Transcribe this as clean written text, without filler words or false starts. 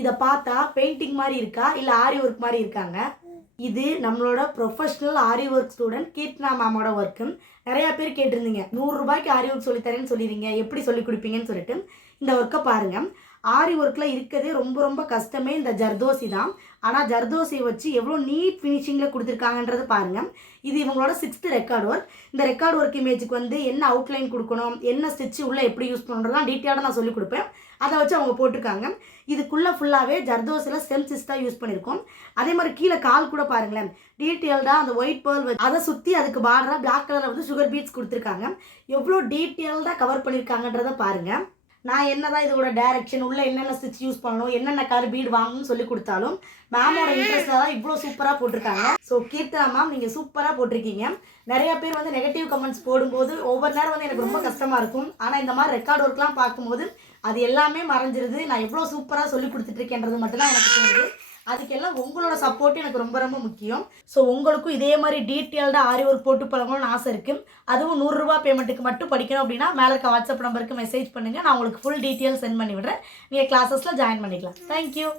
இதை பார்த்தா பெயிண்டிங் மாதிரி இருக்கா இல்லை ஆரி ஒர்க் மாதிரி இருக்காங்க? இது நம்மளோட ப்ரொஃபஷ்னல் ஆரி ஒர்க் ஸ்டூடெண்ட் கீர்த்தனா மேமோட ஒர்க்கு. நிறையா பேர் கேட்டிருந்தீங்க, 100 ரூபாய்க்கு ஆரி ஒர்க் சொல்லித்தரேன்னு சொல்லிடுங்க, எப்படி சொல்லி கொடுப்பீங்கன்னு சொல்லிட்டு. இந்த ஒர்க்கை பாருங்கள். ஆரி ஒர்க்கில் இருக்கிறதே ரொம்ப ரொம்ப கஷ்டமே இந்த ஜர்தோசி தான். ஆனால் ஜர்தோசியை வச்சு எவ்வளோ நீட் ஃபினிஷிங்கில் கொடுத்துருக்காங்கன்றது பாருங்கள். இது இவங்களோட 6th ரெக்கார்ட் ஒர்க். இந்த ரெக்கார்ட் ஒர்க் இமேஜுக்கு வந்து என்ன அவுட்லைன் கொடுக்கணும், என்ன ஸ்டிச்சு உள்ளே எப்படி யூஸ் பண்ணுறதுலாம் டீட்டெயிலாக நான் சொல்லிக் கொடுப்பேன். அதை வச்சு அவங்க போட்டிருக்காங்க. இதுக்குள்ளே ஃபுல்லாகவே ஜர்தோசியில் ஸ்டெம் ஸ்டிச் தான் யூஸ் பண்ணியிருக்கோம். அதே மாதிரி கீழே கால் கூட பாருங்களேன், டீட்டெயில்டாக அந்த ஒயிட் பேர்ல் வச்சு அதை சுற்றி அதுக்கு பார்டராக பிளாக் கலரில் வந்து சுகர் பீட்ஸ் கொடுத்துருக்காங்க. எவ்வளோ டீட்டெயில்டாக கவர் பண்ணியிருக்காங்கன்றதை பாருங்கள். நான் என்ன தான் இதோட டைரக்ஷன் உள்ள என்னென்ன ஸ்டிச் யூஸ் பண்ணணும், என்னென்ன கலர் பீட் வாங்கணும்னு சொல்லி கொடுத்தாலும் மேமோட இன்ட்ரெஸ்ட்டில் தான் இவ்வளோ சூப்பராக போட்டிருக்காங்க. ஸோ கீர்த்தனா மேம், நீங்கள் சூப்பராக போட்டிருக்கீங்க. நிறைய பேர் வந்து நெகட்டிவ் கமெண்ட்ஸ் போடும்போது ஒவ்வொரு நேரம் வந்து எனக்கு ரொம்ப கஷ்டமாக இருக்கும். ஆனால் இந்த மாதிரி ரெக்கார்ட் ஒர்க்லாம் பார்க்கும்போது அது எல்லாமே மறைஞ்சிருது. நான் எவ்வளோ சூப்பராக சொல்லி கொடுத்துட்ருக்கேன்றது மட்டும்தான் எனக்கு தோணுது. அதுக்கெல்லாம் உங்களோட சப்போர்ட் எனக்கு ரொம்ப ரொம்ப முக்கியம். ஸோ உங்களுக்கும் இதே மாதிரி டீட்டெயில்டாக ஆரி ஒர்க் போட்டு பழங்கணும்னு ஆசை இருக்குது. அதுவும் 100 ரூபா பேமெண்ட்டுக்கு மட்டும் படிக்கணும் அப்படின்னா மேலே இருக்க வாட்ஸ்அப் நம்பருக்கு மெசேஜ் பண்ணுங்கள். நான் உங்களுக்கு ஃபுல் டீட்டெயில் சென்ட் பண்ணி விடுறேன். நீங்கள் கிளாஸஸில் ஜாயின் பண்ணிக்கலாம். தேங்க்யூ.